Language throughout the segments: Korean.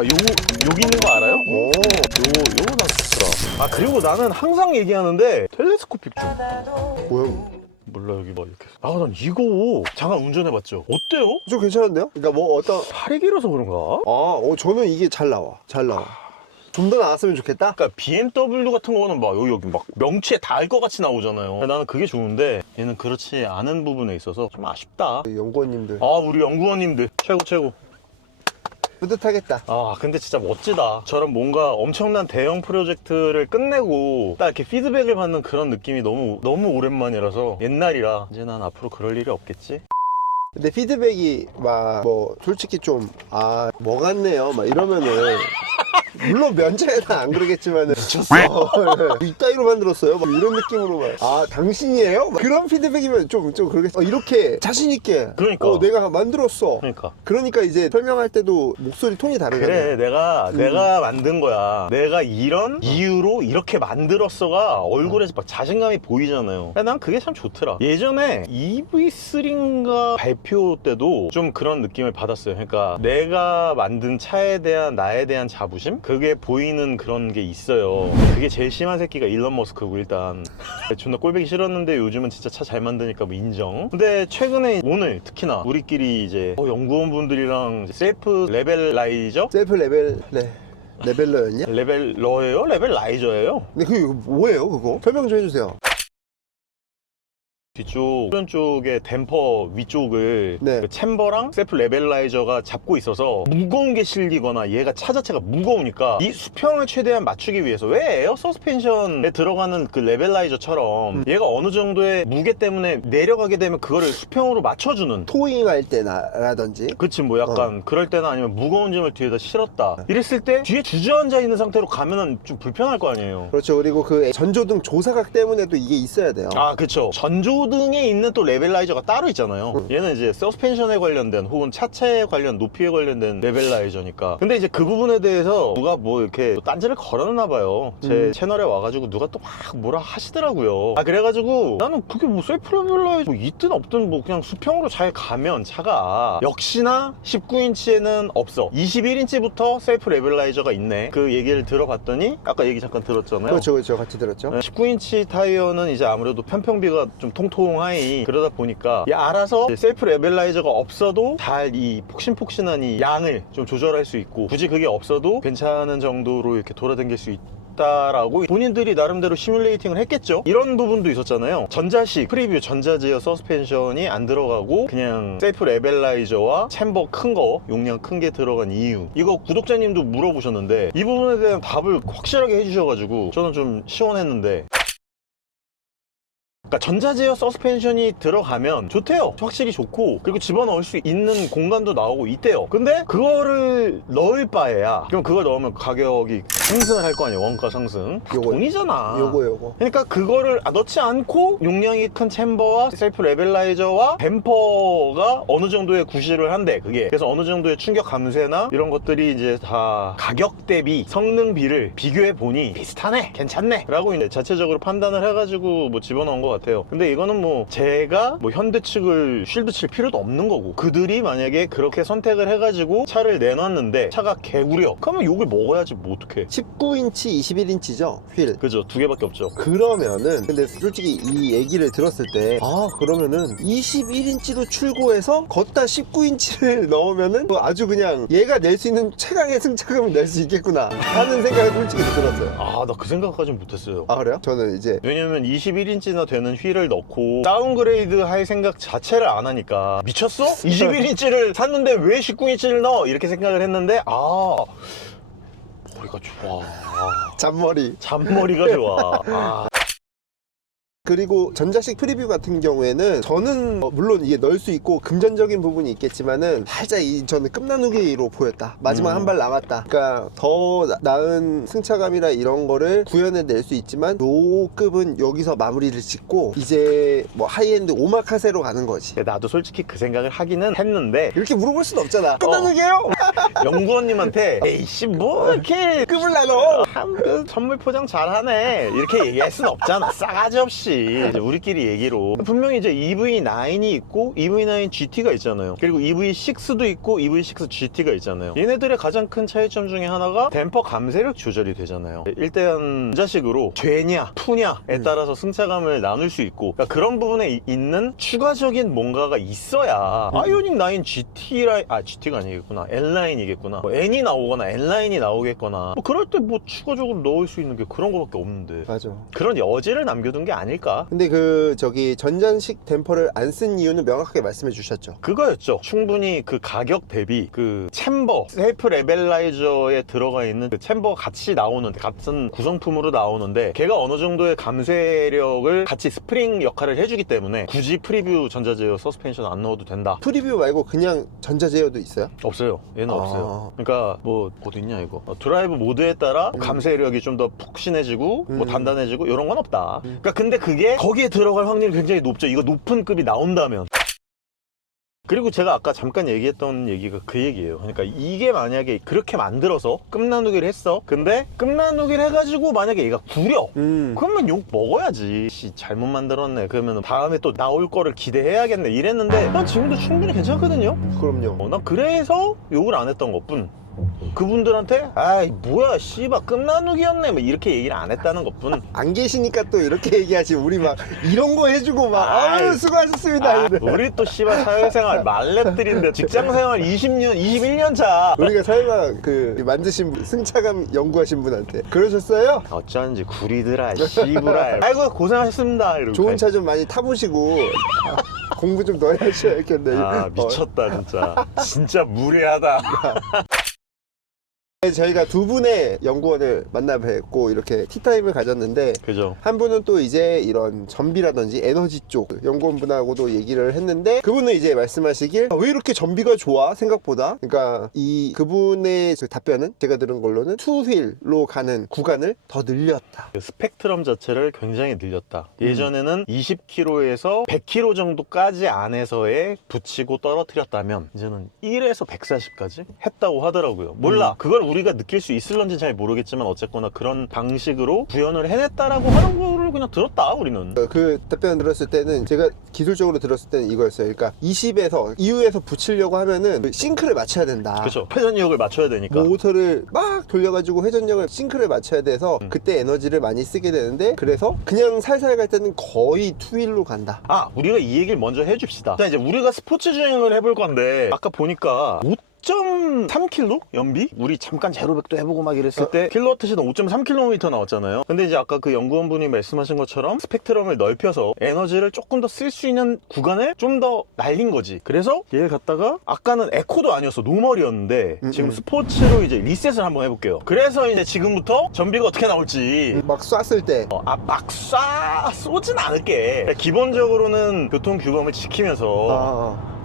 여기 있는 거 알아요? 요거 나 좋더라. 아, 그리고 나는 항상 얘기하는데 텔레스코픽 좀. 뭐야? 몰라, 여기 뭐 이렇게. 아, 난 이거 잠깐 운전해봤죠. 어때요? 좀 괜찮은데요? 그러니까 뭐 어떤 팔이 길어서 그런가? 저는 이게 잘 나와. 좀 더 나왔으면 좋겠다. 그러니까 BMW 같은 거는 막 여기 막 명치에 닿을 것 같이 나오잖아요. 나는 그게 좋은데 얘는 그렇지 않은 부분에 있어서 좀 아쉽다. 연구원님들 아, 우리 연구원님들 최고. 뿌듯하겠다. 아, 근데 진짜 멋지다. 저런 뭔가 엄청난 대형 프로젝트를 끝내고 딱 이렇게 피드백을 받는 그런 느낌이 너무 오랜만이라서 옛날이라 이제 난 앞으로 그럴 일이 없겠지? 근데 피드백이 막 뭐 솔직히 좀 뭐 같네요 막 이러면은 물론 면제는 안 그러겠지만은 미쳤어 이따위로 만들었어요 막 이런 느낌으로 막 당신이에요? 막 그런 피드백이면 좀 그러겠어. 이렇게 자신 있게 그러니까 내가 만들었어. 그러니까 이제 설명할 때도 목소리 톤이 다르잖아요. 그래, 내가 만든 거야. 내가 이런 이유로 이렇게 만들었어가 얼굴에 막 자신감이 보이잖아요. 난 그게 참 좋더라. 예전에 EV3인가 발표 때도 좀 그런 느낌을 받았어요. 그러니까 내가 만든 차에 대한 나에 대한 자부심? 그게 보이는 그런 게 있어요. 그게 제일 심한 새끼가 일론 머스크고, 일단 존나 꼴보기 싫었는데 요즘은 진짜 차 잘 만드니까 뭐 인정. 근데 최근에 오늘 특히나 우리끼리 이제 연구원분들이랑 셀프 레벨라이저? 셀프 레벨러였냐? 레벨러예요? 레벨라이저예요? 근데 그게 뭐예요 그거? 설명 좀 해주세요. 뒤쪽 후면 쪽에 댐퍼 위쪽을 네. 그 챔버랑 셀프 레벨라이저가 잡고 있어서 무거운 게 실리거나 얘가 차 자체가 무거우니까 이 수평을 최대한 맞추기 위해서, 왜 에어 서스펜션에 들어가는 그 레벨라이저처럼 얘가 어느 정도의 무게 때문에 내려가게 되면 그거를 수평으로 맞춰주는, 토잉 할 때라든지 그치, 뭐 약간 그럴 때나 아니면 무거운 짐을 뒤에다 실었다 이랬을 때 뒤에 주저앉아 있는 상태로 가면은 좀 불편할 거 아니에요. 그렇죠. 그리고 그 전조등 조사각 때문에도 이게 있어야 돼요. 그쵸. 전조등에 있는 또 레벨라이저가 따로 있잖아요. 얘는 이제 서스펜션에 관련된 혹은 차체에 관련 높이에 관련된 레벨라이저니까. 근데 이제 그 부분에 대해서 누가 뭐 이렇게 또 딴지를 걸어놨나 봐요. 제 채널에 와가지고 누가 또 막 뭐라 하시더라고요. 그래가지고 나는 그게 뭐 셀프 레벨라이저 뭐 있든 없든 뭐 그냥 수평으로 잘 가면 차가, 역시나 19인치에는 없어. 21인치부터 셀프 레벨라이저가 있네. 그 얘기를 들어봤더니 아까 얘기 잠깐 들었잖아요. 그렇죠. 같이 들었죠. 19인치 타이어는 이제 아무래도 편평비가 좀 통통하니 그러다 보니까 알아서 셀프 레벨라이저가 없어도 잘 이 폭신폭신한 이 양을 좀 조절할 수 있고, 굳이 그게 없어도 괜찮은 정도로 이렇게 돌아다닐 수 있다라고 본인들이 나름대로 시뮬레이팅을 했겠죠. 이런 부분도 있었잖아요. 전자식 프리뷰 전자제어 서스펜션이 안 들어가고 그냥 셀프 레벨라이저와 챔버 큰 거, 용량 큰 게 들어간 이유, 이거 구독자님도 물어보셨는데 이 부분에 대한 답을 확실하게 해주셔가지고 저는 좀 시원했는데, 그러니까 전자제어 서스펜션이 들어가면 좋대요. 확실히 좋고, 그리고 집어넣을 수 있는 공간도 나오고 있대요. 근데 그거를 넣을 바에야, 그럼 그걸 넣으면 가격이 상승을 할 거 아니에요. 원가 상승. 돈이잖아. 요거. 그러니까 그거를 넣지 않고 용량이 큰 챔버와 셀프 레벨라이저와 댐퍼가 어느 정도의 구실을 한대, 그게. 그래서 어느 정도의 충격 감쇄나 이런 것들이 이제 다 가격 대비 성능비를 비교해 보니 비슷하네, 괜찮네 라고 이제 자체적으로 판단을 해가지고 뭐 집어넣은 것 같아요. 근데 이거는 뭐 제가 뭐 현대 측을 쉴드 칠 필요도 없는 거고, 그들이 만약에 그렇게 선택을 해가지고 차를 내놨는데 차가 개구려, 그러면 욕을 먹어야지 뭐 어떡해. 19인치 21인치죠 휠. 그죠, 두 개밖에 없죠. 그러면은 근데 솔직히 이 얘기를 들었을 때 그러면은 21인치도 출고해서 걷다 19인치를 넣으면은 아주 그냥 얘가 낼 수 있는 최강의 승차감을 낼 수 있겠구나 하는 생각이 솔직히 들었어요. 나 그 생각까지는 못했어요. 그래요? 저는 이제 왜냐면 21인치나 되는 휠을 넣고 다운그레이드 할 생각 자체를 안 하니까, 미쳤어? 21인치를 샀는데 왜 19인치를 넣어? 이렇게 생각을 했는데 머리가 좋아. 잔머리가 좋아. 그리고 전자식 프리뷰 같은 경우에는 저는 물론 이게 넣을 수 있고 금전적인 부분이 있겠지만은 살짝 저는 끝나누기로 보였다. 마지막 한 발 남았다. 그러니까 더 나은 승차감이나 이런 거를 구현해낼 수 있지만 노급은 여기서 마무리를 짓고 이제 뭐 하이엔드 오마카세로 가는 거지. 나도 솔직히 그 생각을 하기는 했는데 이렇게 물어볼 순 없잖아. 끝나누기예요? 연구원님한테 에이씨 뭐 이렇게 급을 나눠. 그 선물 포장 잘하네 이렇게 얘기할 순 없잖아. 싸가지 없이. 하지. 이제 우리끼리 얘기로. 분명히 이제 EV9이 있고 EV9 GT가 있잖아요. 그리고 EV6도 있고 EV6 GT가 있잖아요. 얘네들의 가장 큰 차이점 중에 하나가 댐퍼 감쇄력 조절이 되잖아요. 일대한 전자식으로 되냐 푸냐에 따라서 승차감을 나눌 수 있고, 그러니까 그런 부분에 있는 추가적인 뭔가가 있어야 아이오닉 9 GT가 아니겠구나, N라인이겠구나, 뭐 N이 나오거나 N라인이 나오겠거나, 뭐 그럴 때 뭐 추가적으로 넣을 수 있는 게 그런 거밖에 없는데, 맞아. 그런 여지를 남겨둔 게 아닐까. 근데 전장식 댐퍼를 안 쓴 이유는 명확하게 말씀해 주셨죠. 그거였죠. 충분히 그 가격 대비 그 챔버, 셀프 레벨라이저에 들어가 있는 그 챔버 같이 나오는데, 같은 구성품으로 나오는데 걔가 어느 정도의 감쇄력을 같이 스프링 역할을 해주기 때문에 굳이 프리뷰 전자제어 서스펜션 안 넣어도 된다. 프리뷰 말고 그냥 전자제어도 있어요? 없어요. 얘는 없어요. 그러니까 뭐 어디 있냐 이거. 드라이브 모드에 따라 감쇄력이 좀 더 푹신해지고 뭐 단단해지고 이런 건 없다. 그러니까 근데 그게 거기에 들어갈 확률이 굉장히 높죠. 이거 높은 급이 나온다면. 그리고 제가 아까 잠깐 얘기했던 얘기가 그 얘기예요. 그러니까 이게 만약에 그렇게 만들어서 끝나누기를 했어. 근데 끝나누기를 해가지고 만약에 얘가 구려. 그러면 욕 먹어야지. 씨, 잘못 만들었네. 그러면 다음에 또 나올 거를 기대해야겠네. 이랬는데 난 지금도 충분히 괜찮거든요. 그럼요. 난 그래서 욕을 안 했던 것뿐. 그분들한테 아이 뭐야 씨발 끝나누기였네 뭐 이렇게 얘기를 안 했다는 것뿐. 안 계시니까 또 이렇게 얘기하지. 우리 막 이런 거 해주고 막 아유 수고하셨습니다. 우리 또 씨발 사회생활 말렙들인데 직장생활 20년 21년 차. 우리가 설마 그 만드신 분, 승차감 연구하신 분한테 그러셨어요? 어쩐지 구리더라 씨부라. 아이고 고생하셨습니다 이러고 좋은 차 좀 많이 타보시고 공부 좀 더 하셔야겠네. 아 미쳤다 진짜. 진짜 무례하다. 저희가 두 분의 연구원을 만나 뵙고 이렇게 티타임을 가졌는데, 그죠. 한 분은 또 이제 이런 전비라든지 에너지 쪽 연구원분하고도 얘기를 했는데, 그분은 이제 말씀하시길 왜 이렇게 전비가 좋아 생각보다. 그러니까 그분의 답변은 제가 들은 걸로는 투휠로 가는 구간을 더 늘렸다. 그 스펙트럼 자체를 굉장히 늘렸다. 예전에는 20km에서 100km 정도까지 안에서에 붙이고 떨어뜨렸다면 이제는 1에서 140까지 했다고 하더라고요. 몰라. 그걸 우리가 느낄 수 있을런지 잘 모르겠지만 어쨌거나 그런 방식으로 구현을 해냈다라고 하는 거를 그냥 들었다 우리는. 그 답변 들었을 때는, 제가 기술적으로 들었을 때는 이거였어요. 그러니까 20에서 이후에서 붙이려고 하면은 그 싱크를 맞춰야 된다. 그렇죠. 회전력을 맞춰야 되니까. 모터를 막 돌려가지고 회전력을 싱크를 맞춰야 돼서 그때 에너지를 많이 쓰게 되는데, 그래서 그냥 살살 갈 때는 거의 투휠로 간다. 아, 우리가 이 얘기를 먼저 해줍시다. 일단 이제 우리가 스포츠 주행을 해볼 건데 아까 보니까 5.3km 연비? 우리 잠깐 제로백도 해보고 막 이랬을 때 킬로와트 시당 5.3km 나왔잖아요. 근데 이제 아까 그 연구원분이 말씀하신 것처럼 스펙트럼을 넓혀서 에너지를 조금 더 쓸 수 있는 구간을 좀 더 날린 거지. 그래서 얘를 갖다가 아까는 에코도 아니었어, 노멀이었는데 지금 스포츠로 이제 리셋을 한번 해볼게요. 그래서 이제 지금부터 전비가 어떻게 나올지 막 쐈을 때 막 쏘진 않을게. 기본적으로는 교통 규범을 지키면서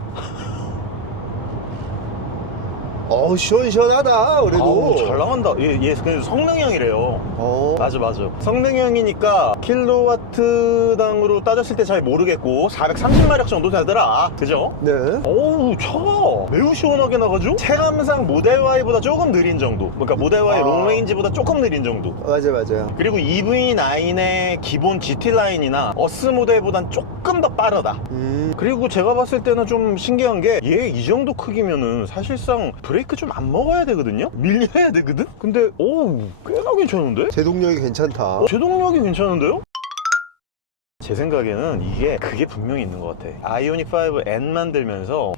시원시원하다. 그래도 아우, 잘 나간다. 얘 성능형이래요. 맞아. 성능형이니까 킬로와트당으로 따졌을 때 잘 모르겠고 430마력 정도 되더라. 그죠? 네. 어우, 차가 매우 시원하게 나가죠? 체감상 모델 Y보다 조금 느린 정도. 그러니까 모델 Y 롱레인지보다 조금 느린 정도. 맞아요. 그리고 EV9의 기본 GT 라인이나 어스 모델보단 조금 더 빠르다. 그리고 제가 봤을 때는 좀 신기한 게, 얘 이 정도 크기면은 사실상 브레이크 좀 안 먹어야 되거든요? 밀려야 되거든? 근데 꽤나 괜찮은데? 제동력이 괜찮다. 제동력이 괜찮은데요? 제 생각에는 그게 분명히 있는 것 같아. 아이오닉 5 N 만들면서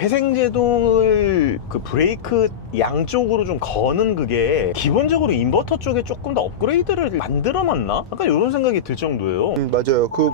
회생제동을 그 브레이크 양쪽으로 좀 거는 그게 기본적으로 인버터 쪽에 조금 더 업그레이드를 만들어놨나? 약간 이런 생각이 들 정도예요. 맞아요. 그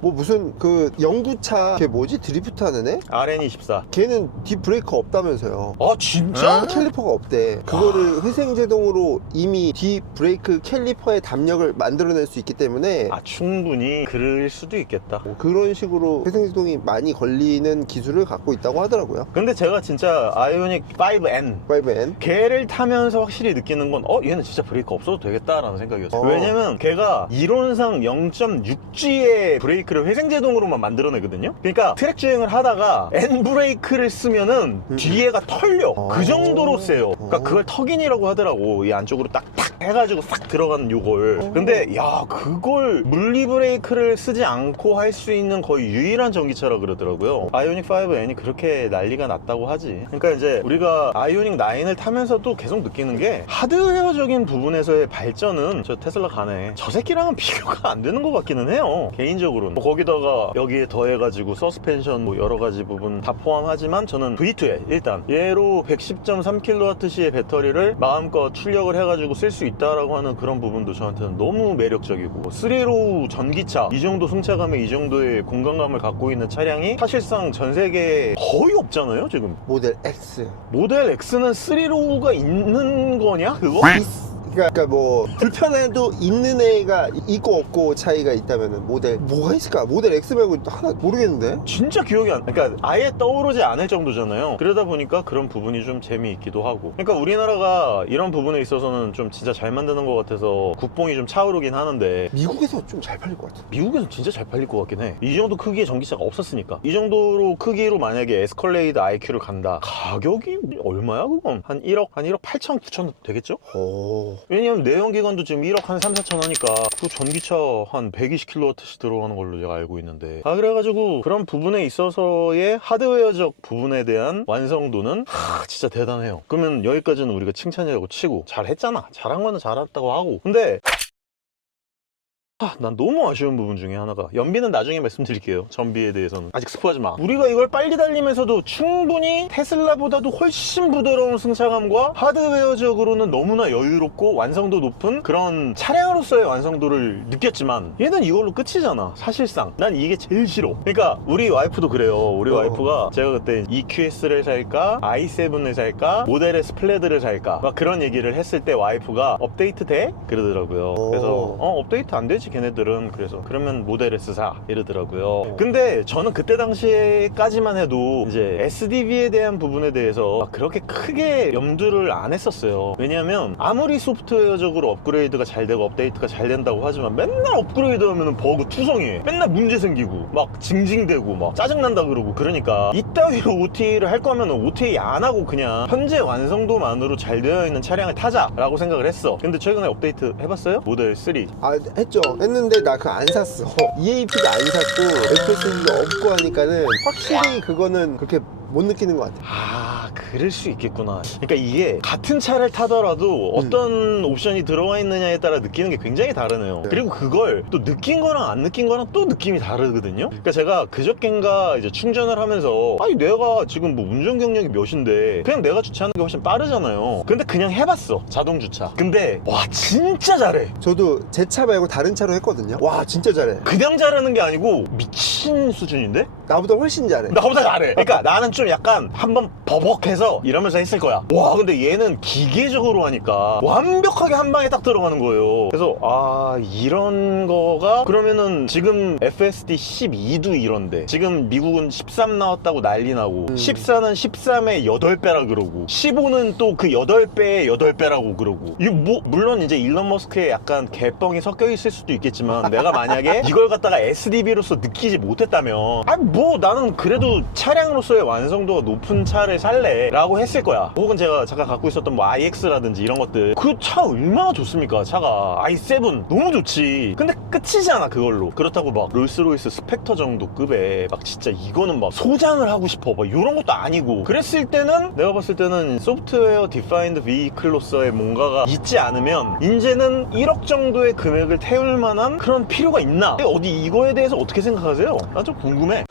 무슨 그 연구차, 걔 뭐지? 드리프트 하는 애? RN24. 걔는 딥브레이크 없다면서요. 아 진짜? 캘리퍼가 없대. 그거를 회생제동으로 이미 딥브레이크 캘리퍼의 담력을 만들어낼 수 있기 때문에 충분히 그럴 수도 있겠다. 그런 식으로 회생제동이 많이 걸리는 기술을 갖고 있다고 하더라고요. 근데 제가 진짜 아이오닉 5N 5N 걔를 타면서 확실히 느끼는 건 얘는 진짜 브레이크 없어도 되겠다라는 생각이었어요. 왜냐면 걔가 이론상 0.6G의 브레이크를 회생제동으로만 만들어내거든요. 그러니까 트랙 주행을 하다가 N 브레이크를 쓰면은 뒤에가 털려. 그 정도로 세요. 그러니까 그걸 턱인이라고 하더라고. 이 안쪽으로 딱딱 해가지고 싹 들어가는 요걸. 근데 야, 그걸 물리 브레이크를 쓰지 않고 할 수 있는 거의 유일한 전기차라 그러더라고요. 아이오닉 5N이 그렇게 난리가 났다고 하지. 그러니까 이제 우리가 아이오닉 9을 타면서도 계속 느끼는 게 하드웨어적인 부분에서의 발전은 저 테슬라 가네, 저 새끼랑은 비교가 안 되는 것 같기는 해요, 개인적으로는. 뭐 거기다가 여기에 더해가지고 서스펜션 뭐 여러 가지 부분 다 포함하지만 저는 V2에 일단 얘로 110.3kWh의 배터리를 마음껏 출력을 해가지고 쓸 수 있다라고 하는 그런 부분도 저한테는 너무 매력적이고, 3로 전기차 이 정도 승차감에 이 정도의 공간감을 갖고 있는 차량이 사실상 전 세계에 거의 없잖아요 지금. 모델 X. 모델 X는 3로우가 있는 거냐 그거? 그러니까 뭐 불편해도 있는 애가 있고 없고 차이가 있다면은 모델 뭐가 있을까? 모델 X 말고 또 하나 모르겠는데. 진짜 기억이 안, 그러니까 아예 떠오르지 않을 정도잖아요. 그러다 보니까 그런 부분이 좀 재미있기도 하고. 그러니까 우리나라가 이런 부분에 있어서는 좀 진짜 잘 만드는 것 같아서 국뽕이 좀 차오르긴 하는데, 미국에서 좀 잘 팔릴 것 같아. 미국에서 진짜 잘 팔릴 것 같긴 해. 이 정도 크기의 전기차가 없었으니까. 이 정도로 크기로 만약에 에스컬레이드 IQ를 간다, 가격이 얼마야 그건? 한 1억 8천 9천 되겠죠? 오. 왜냐면 내연기관도 지금 1억 한 3, 4천 하니까 그 전기차 한 120kWh씩 들어가는 걸로 제가 알고 있는데, 그래가지고 그런 부분에 있어서의 하드웨어적 부분에 대한 완성도는 진짜 대단해요. 그러면 여기까지는 우리가 칭찬이라고 치고 잘했잖아, 잘한 거는 잘했다고 하고. 근데 난 너무 아쉬운 부분 중에 하나가, 연비는 나중에 말씀드릴게요. 전비에 대해서는 아직 스포하지 마. 우리가 이걸 빨리 달리면서도 충분히 테슬라보다도 훨씬 부드러운 승차감과 하드웨어적으로는 너무나 여유롭고 완성도 높은 그런 차량으로서의 완성도를 느꼈지만, 얘는 이걸로 끝이잖아 사실상. 난 이게 제일 싫어. 그러니까 우리 와이프도 그래요. 우리 와이프가 제가 그때 EQS를 살까 i7을 살까 모델 S 플레드를 살까 막 그런 얘기를 했을 때 와이프가 업데이트 돼? 그러더라고요. 그래서 업데이트 안 되지 걔네들은. 그래서 그러면 모델 S 사 이러더라고요. 근데 저는 그때 당시까지만 해도 이제 SDV에 대한 부분에 대해서 막 그렇게 크게 염두를 안 했었어요. 왜냐면 아무리 소프트웨어적으로 업그레이드가 잘 되고 업데이트가 잘 된다고 하지만 맨날 업그레이드 하면 버그 투성해. 맨날 문제 생기고 막 징징대고 막 짜증난다 그러고. 그러니까 이따위로 OTA를 할 거면 OTA 안 하고 그냥 현재 완성도만으로 잘 되어 있는 차량을 타자라고 생각을 했어. 근데 최근에 업데이트 해봤어요? 모델 3. 했죠. 했는데 나 그거 안 샀어. EAP도 안 샀고 FSD도 없고 하니까는 확실히 그거는 그렇게 못 느끼는 것 같아. 그럴 수 있겠구나. 그러니까 이게 같은 차를 타더라도 어떤 옵션이 들어와 있느냐에 따라 느끼는 게 굉장히 다르네요. 그리고 그걸 또 느낀 거랑 안 느낀 거랑 또 느낌이 다르거든요. 그러니까 제가 그저껜가 이제 충전을 하면서, 아니 내가 지금 뭐 운전 경력이 몇인데 그냥 내가 주차하는 게 훨씬 빠르잖아요. 근데 그냥 해봤어, 자동 주차. 근데 와 진짜 잘해. 저도 제 차 말고 다른 차로 했거든요. 와 진짜 잘해. 그냥 잘하는 게 아니고 미친 수준인데? 나보다 훨씬 잘해. 나보다 잘해. 그러니까 나는 좀 약간 한번 버벅해서 이러면서 했을 거야. 와 근데 얘는 기계적으로 하니까 완벽하게 한 방에 딱 들어가는 거예요. 그래서 이런 거가, 그러면은 지금 FSD 12도 이런데 지금 미국은 13 나왔다고 난리 나고 14는 13의 8배라 그러고 15는 또 그 8배의 8배라고 그러고. 이거 뭐 물론 이제 일론 머스크의 약간 개뻥이 섞여 있을 수도 있겠지만, 내가 만약에 이걸 갖다가 SDV로서 느끼지 못했다면 뭐 나는 그래도 차량으로서의 완성도가 높은 차를 살래 라고 했을 거야. 혹은 제가 잠깐 갖고 있었던 뭐 iX라든지 이런 것들, 그 차 얼마나 좋습니까. 차가 i7 너무 좋지. 근데 끝이잖아 그걸로. 그렇다고 막 롤스로이스 스펙터 정도 급에 막 진짜 이거는 막 소장을 하고 싶어 막 이런 것도 아니고. 그랬을 때는 내가 봤을 때는 소프트웨어 디파인드 비클로서의 뭔가가 있지 않으면 이제는 1억 정도의 금액을 태울 만한 그런 필요가 있나? 어디 이거에 대해서 어떻게 생각하세요? 난 좀 궁금해.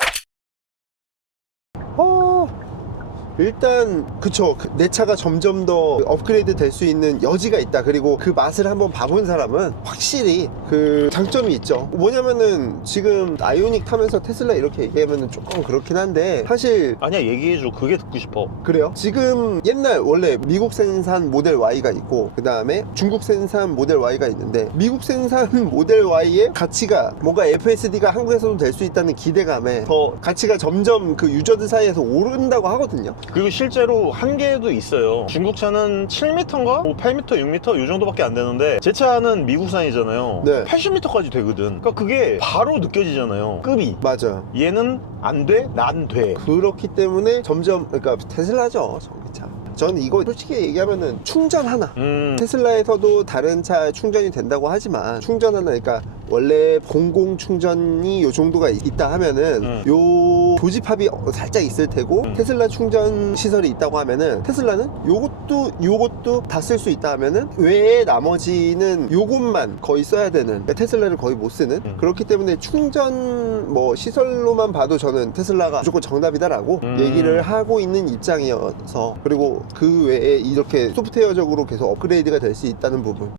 일단 그쵸, 내 차가 점점 더 업그레이드 될 수 있는 여지가 있다. 그리고 그 맛을 한번 봐본 사람은 확실히 그 장점이 있죠. 뭐냐면은 지금 아이오닉 타면서 테슬라 이렇게 얘기하면은 조금 그렇긴 한데, 사실 아니야 얘기해줘. 그게 듣고 싶어. 그래요? 지금 옛날 원래 미국 생산 모델 Y가 있고 그 다음에 중국 생산 모델 Y가 있는데, 미국 생산 모델 Y의 가치가 뭔가 FSD가 한국에서도 될 수 있다는 기대감에 더 가치가 점점 그 유저들 사이에서 오른다고 하거든요. 그리고 실제로 한계도 있어요. 중국 차는 7m인가? 뭐 8m, 6m 이 정도밖에 안 되는데 제 차는 미국산이잖아요. 네. 80m까지 되거든. 그러니까 그게 바로 느껴지잖아요. 급이. 맞아요. 얘는 안 돼? 난 돼. 그렇기 때문에 점점, 그러니까 테슬라죠 전기차. 저는 이거 솔직히 얘기하면은 충전 하나. 테슬라에서도 다른 차 충전이 된다고 하지만 충전 하나, 그러니까 원래 공공 충전이 요 정도가 있다 하면은 요 조집합이 살짝 있을 테고 테슬라 충전 시설이 있다고 하면은 테슬라는 요것도 다 쓸 수 있다 하면은 외에 나머지는 요것만 거의 써야 되는, 그러니까 테슬라를 거의 못 쓰는 그렇기 때문에 충전 뭐 시설로만 봐도 저는 테슬라가 무조건 정답이다라고 얘기를 하고 있는 입장이어서, 그리고 그 외에 이렇게 소프트웨어적으로 계속 업그레이드가 될 수 있다는 부분.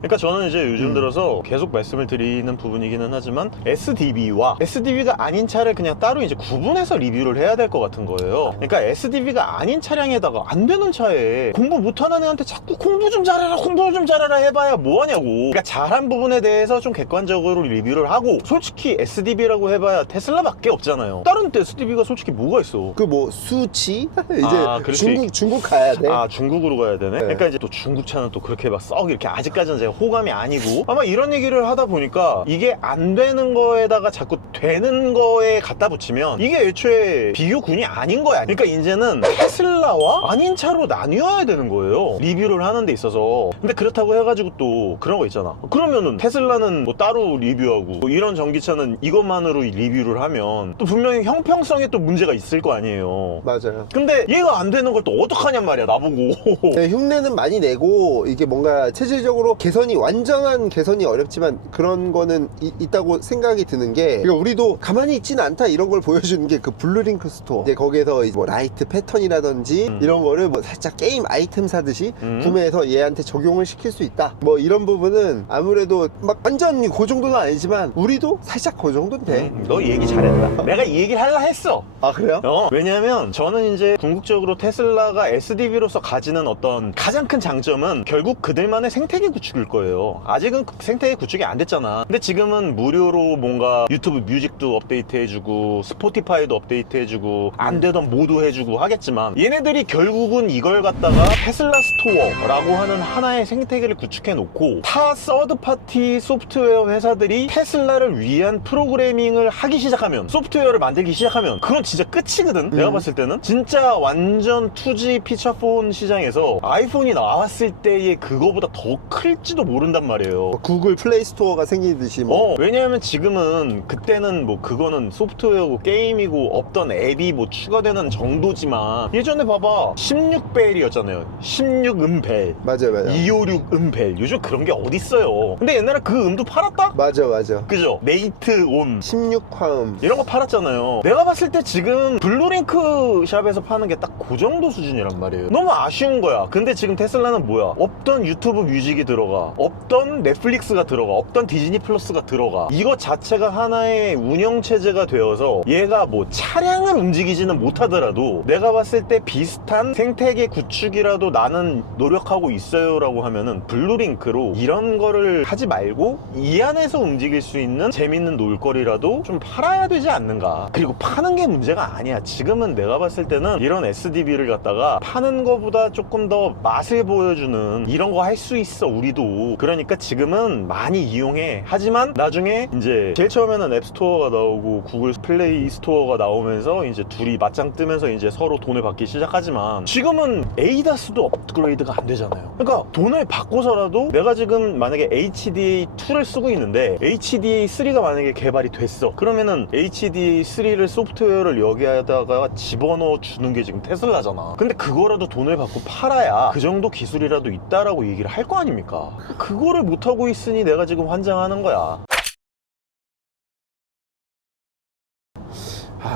그러니까 저는 이제 요즘 들어서 계속 말씀을 드리는 부분이기는 하지만 SDV와 SDV가 아닌 차를 그냥 따로 이제 구분해서 리뷰를 해야 될 것 같은 거예요. 그러니까 SDV가 아닌 차량에다가 안 되는 차에 공부 못하는 애한테 자꾸 공부 좀 잘해라 해봐야 뭐하냐고. 그러니까 잘한 부분에 대해서 좀 객관적으로 리뷰를 하고, 솔직히 SDV라고 해봐야 테슬라밖에 없잖아요. 다른 SDV가 솔직히 뭐가 있어. 그 뭐 수치? 이제 중국 가야 돼. 중국으로 가야 되네. 그러니까 이제 또 중국 차는 또 그렇게 막 썩 이렇게 아직까지는 제가 호감이 아니고, 아마 이런 얘기를 하다 보니까 이게 안 되는 거에다가 자꾸 되는 거에 갖다 붙이면 이게 애초에 비교군이 아닌 거야. 그러니까 이제는 테슬라와 아닌 차로 나뉘어야 되는 거예요, 리뷰를 하는 데 있어서. 근데 그렇다고 해가지고 또 그런 거 있잖아. 그러면은 테슬라는 뭐 따로 리뷰하고 뭐 이런 전기차는 이것만으로 리뷰를 하면 또 분명히 형평성에 또 문제가 있을 거 아니에요. 맞아요. 근데 얘가 안 되는 걸 또 어떡하냔 말이야, 나보고. 네, 흉내는 많이 내고 이게 뭔가 체질적으로 완전한 개선이 어렵지만 그런 거는 있다고 생각이 드는 게, 그러니까 우리도 가만히 있지는 않다 이런 걸 보여주는 게 그 블루링크 스토어. 이제 거기에서 뭐 라이트 패턴이라든지 이런 거를 뭐 살짝 게임 아이템 사듯이 구매해서 얘한테 적용을 시킬 수 있다, 뭐 이런 부분은 아무래도 막 완전 그 정도는 아니지만 우리도 살짝 그 정도는 돼. 너 얘기 잘했다. 내가 이 얘기를 하려 했어. 아 그래요? 왜냐면 저는 이제 궁극적으로 테슬라가 SDV로서 가지는 어떤 가장 큰 장점은 결국 그들만의 생태계 구축일 거예요. 아직은 생태계 구축이 안 됐잖아. 근데 지금은 무료로 뭔가 유튜브 뮤직도 업데이트 해주고 스포티파이도 업데이트 해주고 안 되던 모두 해주고 하겠지만, 얘네들이 결국은 이걸 갖다가 테슬라 스토어라고 하는 하나의 생태계를 구축해 놓고 타 서드파티 소프트웨어 회사들이 테슬라를 위한 프로그래밍을 하기 시작하면, 소프트웨어를 만들기 시작하면 그건 진짜 끝이거든. 내가 봤을 때는 진짜 완전 2G 피처폰 시장에서 아이폰이 나왔을 때의 그거보다 더 클지도 모른단 말이에요. 구글 플레이 스토어가 생기듯이 뭐. 왜냐하면 지금은, 그때는 뭐 그거는 소프트웨어고 게임이고 없던 앱이 뭐 추가되는 정도지만, 예전에 봐봐 16벨이었잖아요. 16음벨, 맞아요. 256음벨. 요즘 그런 게 어딨어요. 근데 옛날에 그 음도 팔았다? 맞아. 그죠? 네이트 온 16화음 이런 거 팔았잖아요. 내가 봤을 때 지금 블루링크 샵에서 파는 게 딱 그 정도 수준이란 말이에요. 너무 아쉬운 거야. 근데 지금 테슬라는 뭐야? 없던 유튜브 뮤직이 들어가, 없던 넷플릭스가 들어가, 없던 디즈니 플러스가 들어가. 이거 자체가 하나의 운영체제가 되어서 얘가 뭐 차량을 움직이지는 못하더라도 내가 봤을 때 비슷한 생태계 구축이라도 나는 노력하고 있어요 라고 하면은 블루링크로 이런 거를 하지 말고 이 안에서 움직일 수 있는 재밌는 놀거리라도 좀 팔아야 되지 않는가. 그리고 파는 게 문제가 아니야. 지금은 내가 봤을 때는 이런 SDV를 갖다가 파는 거보다 조금 더 맛을 보여주는 이런 거 할 수 있어, 우리도. 그러니까 지금은 많이 이용해. 하지만 나중에 이제 제일 처음에는 앱스토어가 나오고 구글 플레이 스토어가 나오면서 이제 둘이 맞짱 뜨면서 이제 서로 돈을 받기 시작하지만, 지금은 에이다스도 업그레이드가 안 되잖아요. 그러니까 돈을 받고서라도 내가 지금 만약에 HDA2를 쓰고 있는데 HDA3가 만약에 개발이 됐어. 그러면은 HDA3를 소프트웨어를 여기에다가 집어넣어 주는 게 지금 테슬라잖아. 근데 그거라도 돈을 받고 팔아야 그 정도 기술이라도 있다라고 얘기를 할 거 아닙니까? 그거를 못하고 있으니 내가 지금 환장하는 거야.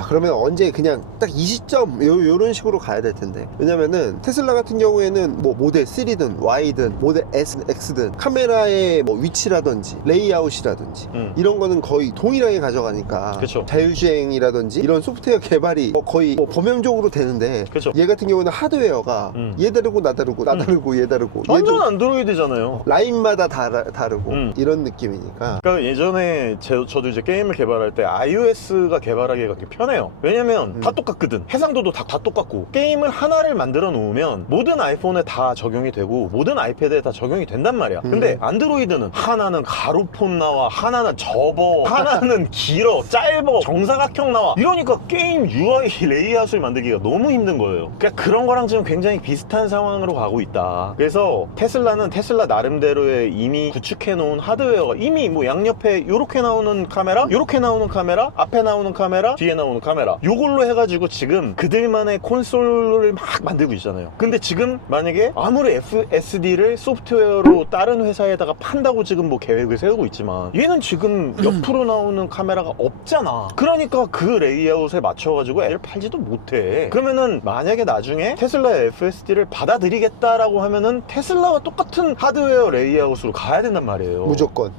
그러면 언제 그냥 딱 이 시점 요런 식으로 가야 될 텐데. 왜냐면은 테슬라 같은 경우에는 뭐 모델 3든 Y든 모델 S, X든 카메라의 뭐 위치라든지 레이아웃이라든지 이런 거는 거의 동일하게 가져가니까, 그쵸. 자율주행이라든지 이런 소프트웨어 개발이 거의 뭐 범용적으로 되는데, 그쵸. 얘 같은 경우는 하드웨어가 얘 다르고 나 다르고 나 다르고 얘 다르고, 완전 얘도 안드로이드잖아요. 라인마다 다르고 이런 느낌이니까. 그러니까 예전에 저도 이제 게임을 개발할 때 iOS가 개발하기가 편해요. 왜냐면 다 똑같거든. 해상도도 다 똑같고 게임을 하나를 만들어 놓으면 모든 아이폰에 다 적용이 되고 모든 아이패드에 다 적용이 된단 말이야. 근데 안드로이드는 하나는 가로폰 나와, 하나는 접어, 하나는 길어, 짧어, 정사각형 나와. 이러니까 게임 UI 레이아웃을 만들기가 너무 힘든 거예요. 그러니까 그런 거랑 지금 굉장히 비슷한 상황으로 가고 있다. 그래서 테슬라는 테슬라 나름대로의 이미 구축해 놓은 하드웨어가 이미 뭐 양옆에 요렇게 나오는 카메라, 요렇게 나오는 카메라, 앞에 나오는 카메라, 뒤에 나오는 카메라, 요걸로 해가지고 지금 그들만의 콘솔을 막 만들고 있잖아요. 근데 지금 만약에 아무리 FSD를 소프트웨어로 다른 회사에다가 판다고 지금 뭐 계획을 세우고 있지만 얘는 지금 옆으로 나오는 카메라가 없잖아. 그러니까 그 레이아웃에 맞춰가지고 애를 팔지도 못해. 그러면은 만약에 나중에 테슬라의 FSD를 받아들이겠다라고 하면은 테슬라와 똑같은 하드웨어 레이아웃으로 가야 된단 말이에요. 무조건.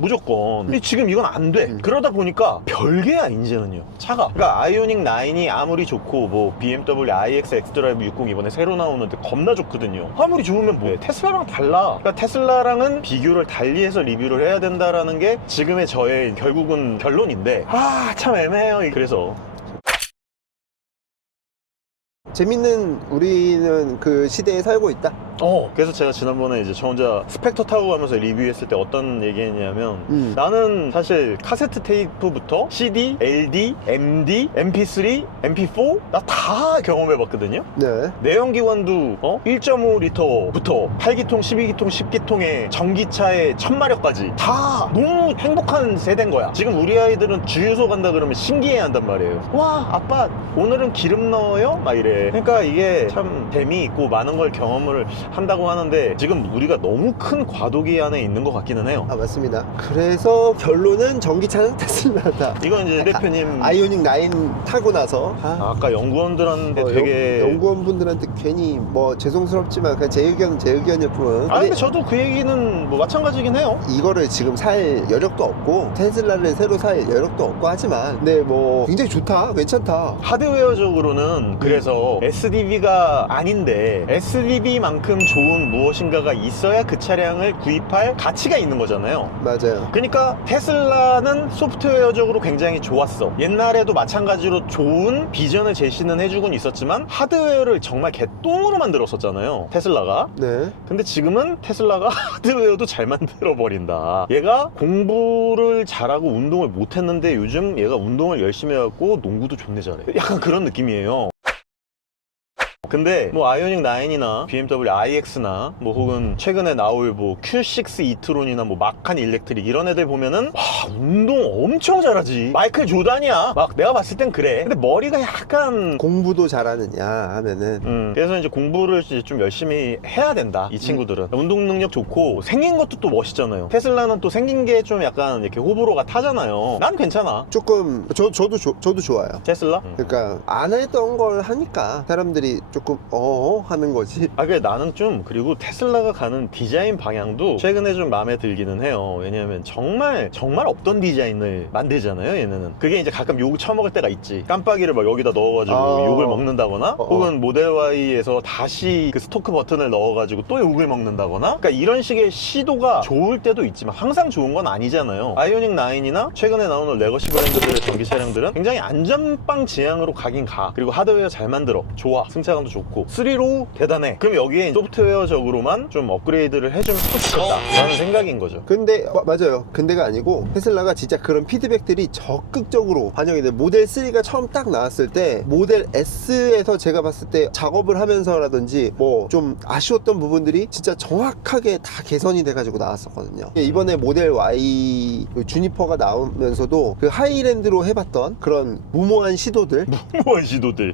근데 지금 이건 안 돼. 그러다 보니까 별개야 이제는요, 차가. 그러니까 아이오닉 9이 아무리 좋고 뭐 BMW iX x드라이브 60 이번에 새로 나오는데 겁나 좋거든요. 아무리 좋으면 뭐해, 테슬라랑 달라. 그러니까 테슬라랑은 비교를 달리해서 리뷰를 해야 된다라는 게 지금의 저의 결국은 결론인데 참 애매해요. 그래서 재밌는 우리는 그 시대에 살고 있다. 그래서 제가 지난번에 이제 저 혼자 스펙터 타고 가면서 리뷰했을 때 어떤 얘기했냐면 나는 사실 카세트 테이프부터 CD, LD, MD, MP3, MP4 나 다 경험해봤거든요. 네. 내연기관도 1.5리터부터 8기통, 12기통, 10기통의 전기차의 1000마력까지 다 너무 행복한 세대인 거야. 지금 우리 아이들은 주유소 간다 그러면 신기해 한단 말이에요. 와, 아빠 오늘은 기름 넣어요? 막 이래. 그러니까 이게 참 재미있고 많은 걸 경험을 한다고 하는데 지금 우리가 너무 큰 과도기 안에 있는 것 같기는 해요. 맞습니다. 그래서 결론은 전기차는 테슬라다. 이건 이제 대표님 아이오닉 9 타고 나서 아까 연구원들한테 되게 연구원분들한테 괜히 뭐 죄송스럽지만 그냥 제 의견은 제 의견일 뿐. 근데 저도 그 얘기는 뭐 마찬가지긴 해요. 이거를 지금 살 여력도 없고 테슬라를 새로 살 여력도 없고 하지만 근데 뭐 굉장히 좋다, 괜찮다. 하드웨어적으로는 그래서 SDV가 아닌데 SDV만큼 좋은 무엇인가가 있어야 그 차량을 구입할 가치가 있는 거잖아요. 맞아요. 그러니까 테슬라는 소프트웨어적으로 굉장히 좋았어. 옛날에도 마찬가지로 좋은 비전을 제시는 해주곤 있었지만 하드웨어를 정말 개똥으로 만들었었잖아요, 테슬라가. 네. 근데 지금은 테슬라가 하드웨어도 잘 만들어 버린다. 얘가 공부를 잘하고 운동을 못했는데 요즘 얘가 운동을 열심히 해갖고 농구도 존내 잘해. 약간 그런 느낌이에요. 근데 뭐 아이오닉 9이나 BMW iX나 뭐 혹은 최근에 나올 뭐 Q6 이트론이나 뭐 마칸 일렉트릭 이런 애들 보면은 와, 운동 엄청 잘하지. 마이클 조단이야. 막 내가 봤을 땐 그래. 근데 머리가 약간 공부도 잘하느냐 하면은 그래서 이제 공부를 이제 좀 열심히 해야 된다, 이 친구들은. 운동 능력 좋고 생긴 것도 또 멋있잖아요. 테슬라는 또 생긴 게 좀 약간 이렇게 호불호가 타잖아요. 난 괜찮아. 조금 저도 좋아요. 테슬라? 그러니까 안 했던 걸 하니까 사람들이 조금 하는 거지. 그래 나는 좀, 그리고 테슬라가 가는 디자인 방향도 최근에 좀 마음에 들기는 해요. 왜냐면 정말 없던 디자인을 만들잖아요, 얘네는. 그게 이제 가끔 욕 처먹을 때가 있지. 깜빡이를 막 여기다 넣어가지고 욕을 먹는다거나 혹은 모델 Y에서 다시 그 스토크 버튼을 넣어가지고 또 욕을 먹는다거나. 그러니까 이런 식의 시도가 좋을 때도 있지만 항상 좋은 건 아니잖아요. 아이오닉 9이나 최근에 나오는 레거시 브랜드들의 전기 차량들은 굉장히 안전빵 지향으로 가긴 가. 그리고 하드웨어 잘 만들어, 좋아, 승차감도 좋고 3로 대단해. 그럼 여기에 소프트웨어적으로만 좀 업그레이드를 해주면 좋겠다 라는 생각인 거죠. 근데 맞아요. 근데가 아니고 테슬라가 진짜 그런 피드백들이 적극적으로 반영이 돼. 모델 3가 처음 딱 나왔을 때 모델 S에서 제가 봤을 때 작업을 하면서라든지 뭐 좀 아쉬웠던 부분들이 진짜 정확하게 다 개선이 돼가지고 나왔었거든요. 이번에 모델 Y 그 주니퍼가 나오면서도 그 하이랜드로 해봤던 그런 무모한 시도들,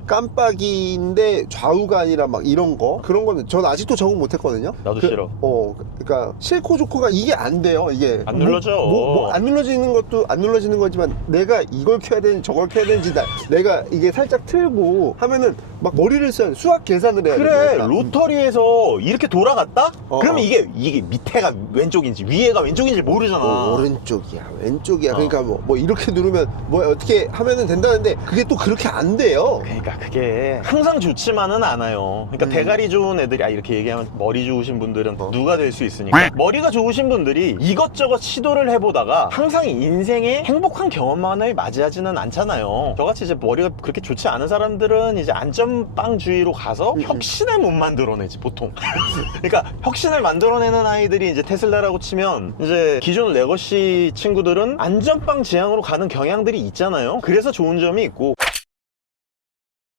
깜빡이인데 좌우가 아니라 막 이런 거, 그런 거는 전 아직도 적응 못했거든요. 나도 싫어. 그러니까 싫고 좋고가 이게 안 돼요. 이게 안 눌러져. 안 눌러지는 것도 안 눌러지는 거지만 내가 이걸 켜야 되는지 저걸 켜야 되는지 내가 이게 살짝 틀고 하면은 막 머리를 써야 돼. 수학 계산을 해야 돼. 그래, 로터리에서 이렇게 돌아갔다? 그러면 이게 밑에가 왼쪽인지 위에가 왼쪽인지 모르잖아. 오른쪽이야, 왼쪽이야. 그러니까 뭐 이렇게 누르면 뭐 어떻게 하면은 된다는데 그게 또 그렇게 안 돼요. 그러니까 그게 항상 좋지만 많지만은 않아요. 그러니까 대가리 좋은 애들이 이렇게 얘기하면 머리 좋으신 분들은 누가 될 수 있으니까 머리가 좋으신 분들이 이것저것 시도를 해보다가 항상 인생에 행복한 경험만을 맞이하지는 않잖아요. 저같이 이제 머리가 그렇게 좋지 않은 사람들은 이제 안전빵주의로 가서 혁신을 못 만들어내지 보통. 그러니까 혁신을 만들어내는 아이들이 이제 테슬라라고 치면 이제 기존 레거시 친구들은 안전빵 지향으로 가는 경향들이 있잖아요. 그래서 좋은 점이 있고.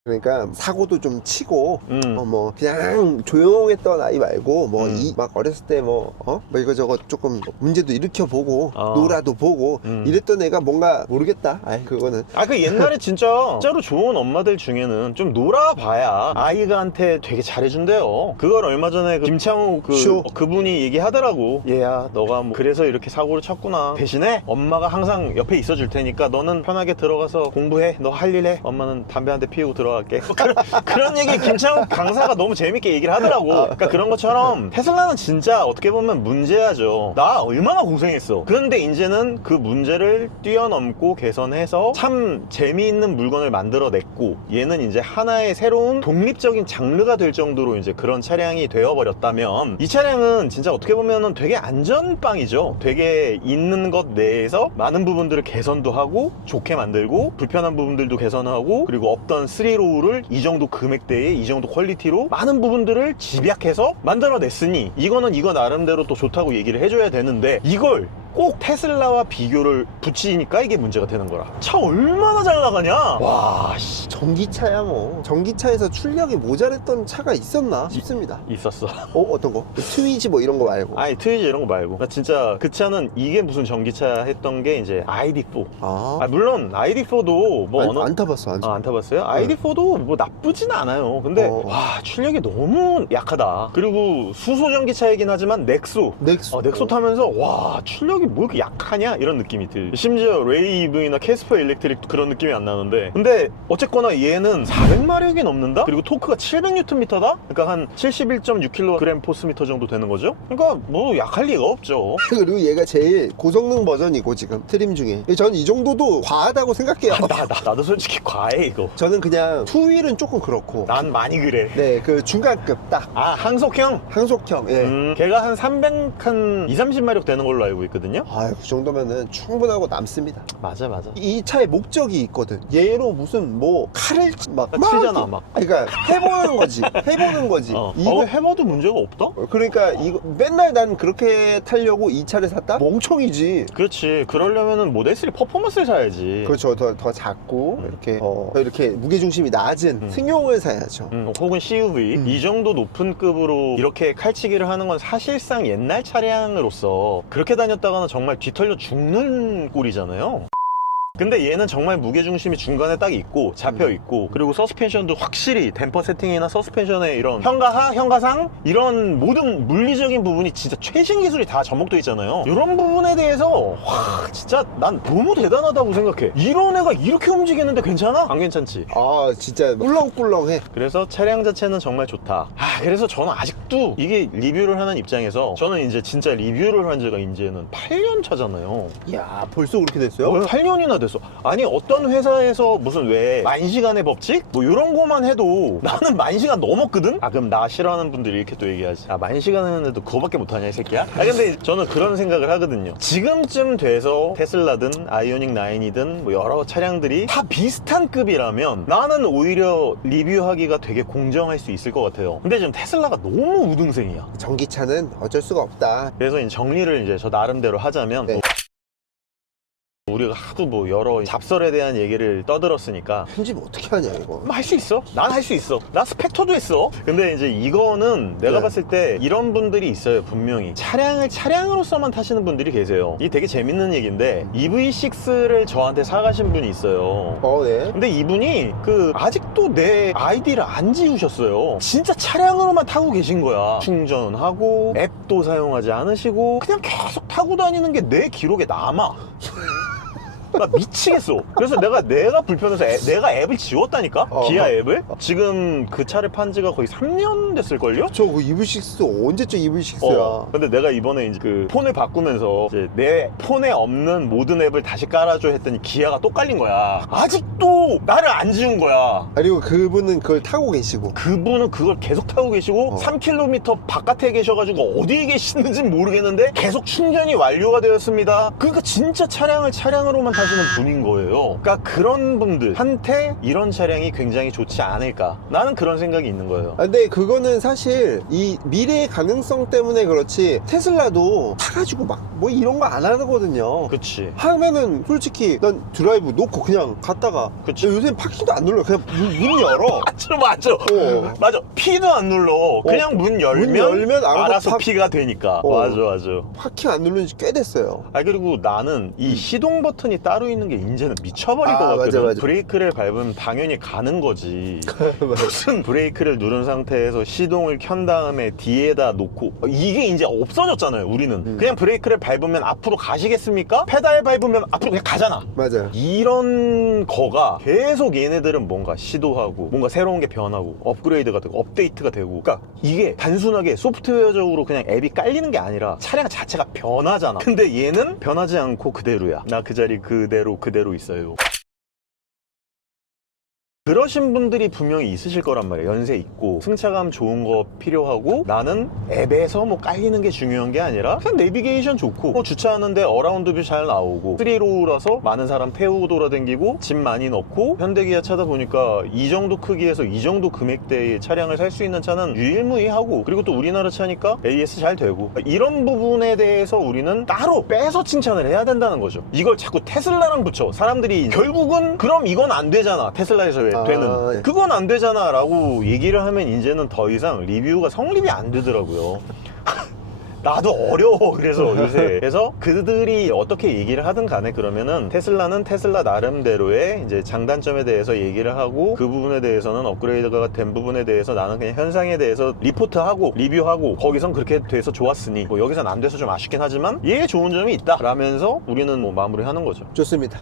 그러니까 사고도 좀 치고 뭐 그냥 조용했던 아이 말고 뭐 막 어렸을 때 뭐 이거저거 조금 문제도 일으켜보고 놀아도 보고 이랬던 애가 뭔가 모르겠다. 그거는 그 옛날에 진짜로 좋은 엄마들 중에는 좀 놀아봐야 아이가한테 되게 잘해준대요. 그걸 얼마 전에 그 김창우 그분이 얘기하더라고. 얘야 너가 뭐 그래서 이렇게 사고를 쳤구나. 대신에 엄마가 항상 옆에 있어줄 테니까 너는 편하게 들어가서 공부해. 너 할 일 해. 엄마는 담배 한 대 피우고 들어갈게. 그런 얘기 김창욱 강사가 너무 재밌게 얘기를 하더라고. 그러니까 그런 것처럼 테슬라는 진짜 어떻게 보면 문제야죠. 나 얼마나 고생했어. 그런데 이제는 그 문제를 뛰어넘고 개선해서 참 재미있는 물건을 만들어냈고, 얘는 이제 하나의 새로운 독립적인 장르가 될 정도로 이제 그런 차량이 되어버렸다면, 이 차량은 진짜 어떻게 보면은 되게 안전빵이죠. 되게 있는 것 내에서 많은 부분들을 개선도 하고 좋게 만들고 불편한 부분들도 개선하고, 그리고 없던 3로우를 이 정도 금액대에 이 정도 퀄리티로 많은 부분들을 집약해서 만들어냈으니 이거는 이거 나름대로 또 좋다고 얘기를 해줘야 되는데, 이걸 꼭 테슬라와 비교를 붙이니까 이게 문제가 되는 거라. 차 얼마나 잘 나가냐. 와 씨. 전기차야 뭐. 전기차에서 출력이 모자랬던 차가 있었나 싶습니다. 있었어. 어떤 거? 트위지 뭐 이런 거 말고. 아니 트위지 이런 거 말고, 나 진짜 그 차는 이게 무슨 전기차 했던 게 이제 ID4. 물론 ID4도 뭐 안 타봤어. 안 타봤어요? ID4도 뭐 나쁘진 않아요. 근데 와 출력이 너무 약하다. 그리고 수소 전기차이긴 하지만 넥소 타면서 와 출력이 뭐 이렇게 약하냐 이런 느낌이 들. 심지어 레이 EV나 캐스퍼 일렉트릭도 그런 느낌이 안 나는데, 근데 어쨌거나 얘는 400마력이 넘는다? 그리고 토크가 700Nm다? 그러니까 한 71.6kg 포스미터 정도 되는 거죠? 그러니까 뭐 약할 리가 없죠. 그리고 얘가 제일 고성능 버전이고 지금 트림 중에 저는 이 정도도 과하다고 생각해요. 나도 솔직히 과해 이거. 저는 그냥 투휠은 조금 그렇고. 난 많이 그래. 네, 그 중간급 딱. 항속형? 항속형. 예. 걔가 한 230마력 되는 걸로 알고 있거든요. 그 정도면은 충분하고 남습니다. 맞아. 이 차에 목적이 있거든. 얘로 무슨 뭐 칼을 막 치잖아 막. 그러니까 해보는 거지. 이거 해봐도 문제가 없다? 그러니까 이거 맨날 난 그렇게 타려고 이 차를 샀다? 멍청이지. 그렇지. 그러려면은 모델 3 퍼포먼스를 사야지. 그렇죠. 더 작고 이렇게 무게중심이 낮은 승용을 사야죠. 혹은 CUV 이 정도 높은 급으로 이렇게 칼치기를 하는 건 사실상 옛날 차량으로서 그렇게 다녔다가는 정말 뒤털려 죽는 꼴이잖아요. 근데 얘는 정말 무게중심이 중간에 딱 있고 잡혀있고, 그리고 서스펜션도 확실히 댐퍼 세팅이나 서스펜션의 이런 현가하, 현가상 이런 모든 물리적인 부분이 진짜 최신 기술이 다 접목되어 있잖아요. 이런 부분에 대해서 진짜 난 너무 대단하다고 생각해. 이런 애가 이렇게 움직이는데 괜찮아? 안 괜찮지? 진짜 꿀렁꿀렁해. 그래서 차량 자체는 정말 좋다. 그래서 저는 아직도 이게 리뷰를 하는 입장에서, 저는 이제 진짜 리뷰를 한 지가 이제는 8년 차잖아요. 이야, 벌써 그렇게 됐어요? 8년이나 됐어. 아니 어떤 회사에서 무슨 왜 만시간의 법칙? 뭐 이런 거만 해도 나는 만시간 넘었거든? 그럼 나 싫어하는 분들이 이렇게 또 얘기하지. 만시간 했는데도 그거밖에 못하냐 이 새끼야? 근데 저는 그런 생각을 하거든요. 지금쯤 돼서 테슬라든 아이오닉 9이든 뭐 여러 차량들이 다 비슷한 급이라면 나는 오히려 리뷰하기가 되게 공정할 수 있을 것 같아요. 근데 지금 테슬라가 너무 우등생이야. 전기차는 어쩔 수가 없다. 그래서 이제 정리를 이제 저 나름대로 하자면, 우리가 하도 뭐 여러 잡설에 대한 얘기를 떠들었으니까 편집 어떻게 하냐 이거. 할 수 있어. 난 할 수 있어. 나 스펙터도 했어. 근데 이제 이거는 내가 봤을 때 이런 분들이 있어요. 분명히 차량을 차량으로서만 타시는 분들이 계세요. 이게 되게 재밌는 얘기인데, EV6를 저한테 사가신 분이 있어요. 네. 근데 이분이 아직도 내 아이디를 안 지우셨어요. 진짜 차량으로만 타고 계신 거야. 충전하고 앱도 사용하지 않으시고 그냥 계속 타고 다니는 게 내 기록에 남아. 나 미치겠어. 그래서 내가 불편해서 내가 앱을 지웠다니까? 기아 앱을? 지금 그 차를 판 지가 거의 3년 됐을걸요? 저 그 EV6 언제쯤 EV6야? 근데 내가 이번에 이제 그 폰을 바꾸면서 이제 내 폰에 없는 모든 앱을 다시 깔아줘 했더니 기아가 또 깔린 거야. 아직도 나를 안 지운 거야. 그리고 그분은 그걸 타고 계시고. 그분은 그걸 계속 타고 계시고 3km 바깥에 계셔가지고 어디에 계시는지 모르겠는데 계속 충전이 완료가 되었습니다. 그러니까 진짜 차량을 차량으로만 타시는 분인 거예요. 그러니까 그런 분들한테 이런 차량이 굉장히 좋지 않을까, 나는 그런 생각이 있는 거예요. 근데 그거는 사실 이 미래의 가능성 때문에 그렇지, 테슬라도 타가지고 막 뭐 이런 거 안 하거든요. 그치. 하면은 솔직히 난 드라이브 놓고 그냥 갔다가, 그치. 요새 파킹도 안 눌러. 그냥 문 열어. 맞아. 맞아. 피도 안 눌러. 그냥 문 열면 알아서 피가 되니까. 맞아. 파킹 안 누른 지 꽤 됐어요. 그리고 나는 이 시동 버튼이 따로 있는 게 이제는 미쳐버릴 것 같거든. 맞아. 브레이크를 밟으면 당연히 가는 거지. 무슨 브레이크를 누른 상태에서 시동을 켠 다음에 뒤에다 놓고, 이게 이제 없어졌잖아요, 우리는. 그냥 브레이크를 밟으면 앞으로 가시겠습니까? 페달 밟으면 앞으로 그냥 가잖아. 맞아요. 이런 거가 계속 얘네들은 뭔가 시도하고 뭔가 새로운 게 변하고 업그레이드가 되고 업데이트가 되고, 그러니까 이게 단순하게 소프트웨어적으로 그냥 앱이 깔리는 게 아니라 차량 자체가 변하잖아. 근데 얘는 변하지 않고 그대로야. 나 그 자리 그대로 있어요. 그러신 분들이 분명히 있으실 거란 말이에요. 연세 있고 승차감 좋은 거 필요하고, 나는 앱에서 뭐 깔리는 게 중요한 게 아니라 그냥 내비게이션 좋고 주차하는데 어라운드 뷰 잘 나오고 3로우라서 많은 사람 태우고 돌아다니고 짐 많이 넣고, 현대기아 차다 보니까 이 정도 크기에서 이 정도 금액대의 차량을 살 수 있는 차는 유일무이하고, 그리고 또 우리나라 차니까 AS 잘 되고, 이런 부분에 대해서 우리는 따로 빼서 칭찬을 해야 된다는 거죠. 이걸 자꾸 테슬라랑 붙여 사람들이 결국은 그럼 이건 안 되잖아, 테슬라에서 왜 되는, 그건 안 되잖아 라고 얘기를 하면 이제는 더 이상 리뷰가 성립이 안 되더라고요. 나도 어려워. 그래서 요새 그래서 그들이 어떻게 얘기를 하든 간에 그러면은 테슬라는 테슬라 나름대로의 이제 장단점에 대해서 얘기를 하고, 그 부분에 대해서는 업그레이드가 된 부분에 대해서 나는 그냥 현상에 대해서 리포트하고 리뷰하고, 거기선 그렇게 돼서 좋았으니 뭐 여기선 안 돼서 좀 아쉽긴 하지만 얘 좋은 점이 있다 라면서 우리는 뭐 마무리하는 거죠. 좋습니다.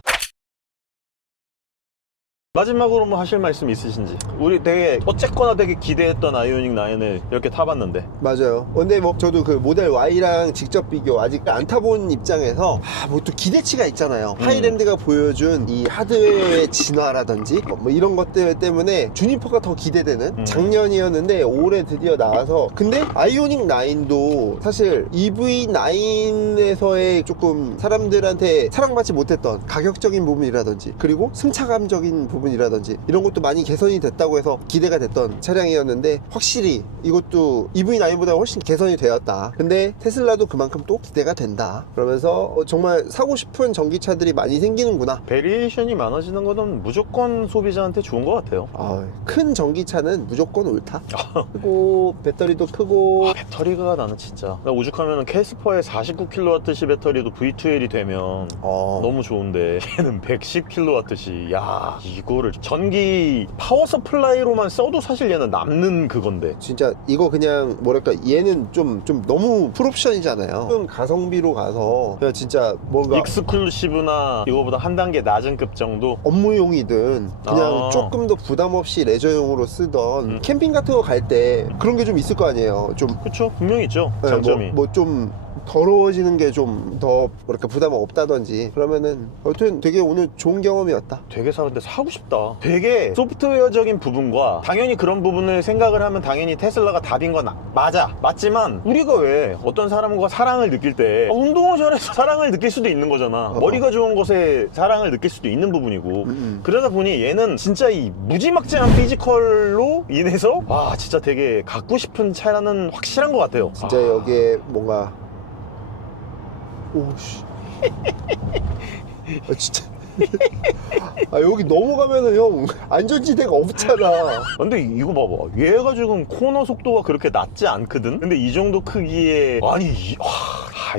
마지막으로 뭐 하실 말씀 있으신지. 우리 되게 어쨌거나 되게 기대했던 아이오닉 9을 이렇게 타봤는데. 맞아요. 근데 뭐 저도 그 모델 Y랑 직접 비교 아직 안 타본 입장에서 뭐 또 기대치가 있잖아요. 하이랜드가 보여준 이 하드웨어의 진화라든지 뭐 이런 것들 때문에 주니퍼가 더 기대되는 작년이었는데 올해 드디어 나와서, 근데 아이오닉 9도 사실 EV9에서의 조금 사람들한테 사랑받지 못했던 가격적인 부분이라든지 그리고 승차감적인 부분이라든지 이런 것도 많이 개선이 됐다고 해서 기대가 됐던 차량이었는데, 확실히 이것도 EV9보다 훨씬 개선이 되었다. 근데 테슬라도 그만큼 또 기대가 된다. 그러면서 정말 사고 싶은 전기차들이 많이 생기는구나. 베리에이션이 많아지는 거는 무조건 소비자한테 좋은 것 같아요. 큰 전기차는 무조건 옳다. 그리고 배터리도 크고. 배터리가 나는 진짜 오죽하면 캐스퍼의 49kWh 배터리도 V2L이 되면 너무 좋은데 얘는 110kWh. 야, 이거를 전기 파워 서플라이로만 써도 사실 얘는 남는 그건데. 진짜 이거 그냥 뭐랄까, 얘는 좀 너무 풀옵션이잖아요. 좀 가성비로 가서 그냥 진짜 뭔가 익스클루시브나 이거보다 한 단계 낮은 급 정도. 업무용이든 그냥 조금 더 부담 없이 레저용으로 쓰던 캠핑 같은 거 갈 때 그런 게 좀 있을 거 아니에요. 좀 그쵸, 분명히 있죠. 장점이 뭐 좀 더러워지는 게 좀 더 뭐랄까 부담 없다든지, 그러면은 아무튼 되게 오늘 좋은 경험이었다. 되게 근데 사고 싶다. 되게 소프트웨어적인 부분과 당연히 그런 부분을 생각을 하면 당연히 테슬라가 답인 건 맞지만, 우리가 왜 어떤 사람과 사랑을 느낄 때 운동을 잘해서 사랑을 느낄 수도 있는 거잖아. 머리가 좋은 것에 사랑을 느낄 수도 있는 부분이고. 그러다 보니 얘는 진짜 이 무지막지한 피지컬로 인해서 진짜 되게 갖고 싶은 차라는 확실한 것 같아요. 진짜 여기에 뭔가 오씨 진짜 여기 넘어가면은 형 안전지대가 없잖아. 근데 이거 봐봐, 얘가 지금 코너 속도가 그렇게 낮지 않거든. 근데 이 정도 크기에